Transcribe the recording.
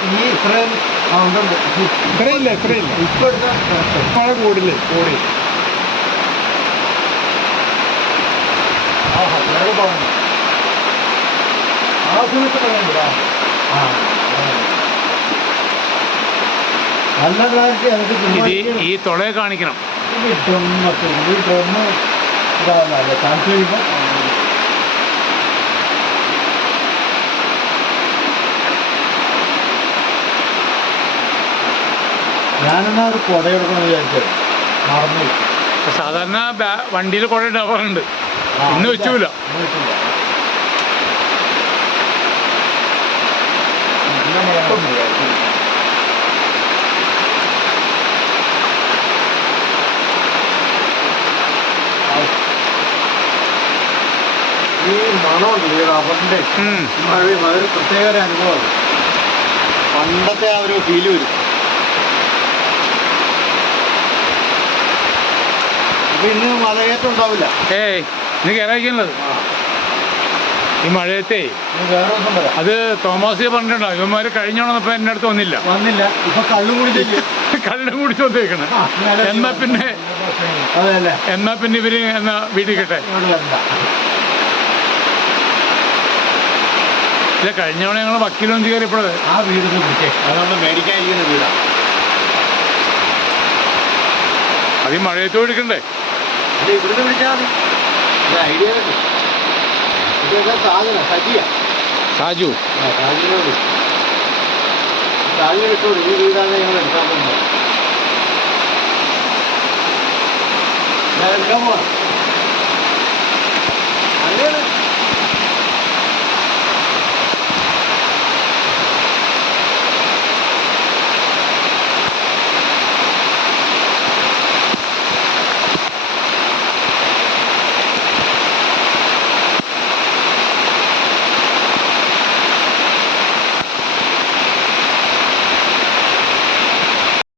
ഈ ഇത്രയും ഇത്രയില്ല ഇത്രയില്ല? ഇപ്പൊ എടുത്ത correct. മഴ കൂടില്ലേ കൂടി ആഹാ ആ സമയത്ത് പറയുന്നുണ്ട് ആ നല്ല ക്ലാരിറ്റി നമുക്ക് ഈ തുളയെ കാണിക്കണം. ഈ ഒക്കെ ഈ ഡ്രം ഇതാവല്ലേ കാണിച്ചു കഴിയുമ്പോൾ ഞാനെന്നാ ഒരു കുട എടുക്കണം വിചാരിച്ചത്. മറന്നു സാധാരണ വണ്ടിയിൽ കുട ഉണ്ടാവാറുണ്ട്. ഇന്ന് വെച്ചൂല. വെച്ചില്ല. ഈ മണമുണ്ട് ഈ അതൊരു പ്രത്യേക ഒരു അനുഭവമാണ്. പണ്ടത്തെ ആ ഒരു ഫീൽ വരും. ഇന്ന് ഉണ്ടാവില്ല. ഏയ് ഇന്ന് കയറായിക്കുള്ളത് ഈ മഴയത്തേ അത് തോമാസ് പറഞ്ഞിട്ടുണ്ടോ? ഇവന്മാര് കഴിഞ്ഞോണപ്പോ എന്റെ അടുത്ത് വന്നില്ല. വന്നില്ല. ഇപ്പൊ കള്ളും കൂടി കള്ളും കുടിച്ചു വന്നേക്കണ. എന്നാ പിന്നെ എന്നാ പിന്നെ ഇവർ എന്നാ വീട്ടിൽ കിട്ടെ ഇല്ല കഴിഞ്ഞവണ ഞങ്ങൾ വക്കീലും ഇപ്പോഴത് ആ വീട് അതുകൊണ്ട് മേടിക്കാതിരിക്കുന്ന അത് ഈ മഴയത്ത് എടുക്കണ്ടേ? അത് ഇവിടുന്ന് വിളിച്ചാൽ മതി. ഐഡിയ കിട്ടും ഇതൊക്കെ സാധനം സജിയ. സാജു. ആ സാജു വിട്ടോളൂ ഈ വീടാണ് ഞങ്ങൾ എടുക്കാൻ പോകുന്നത് ഞാൻ എടുക്കാൻ പോവാം. അങ്ങനെയാണ്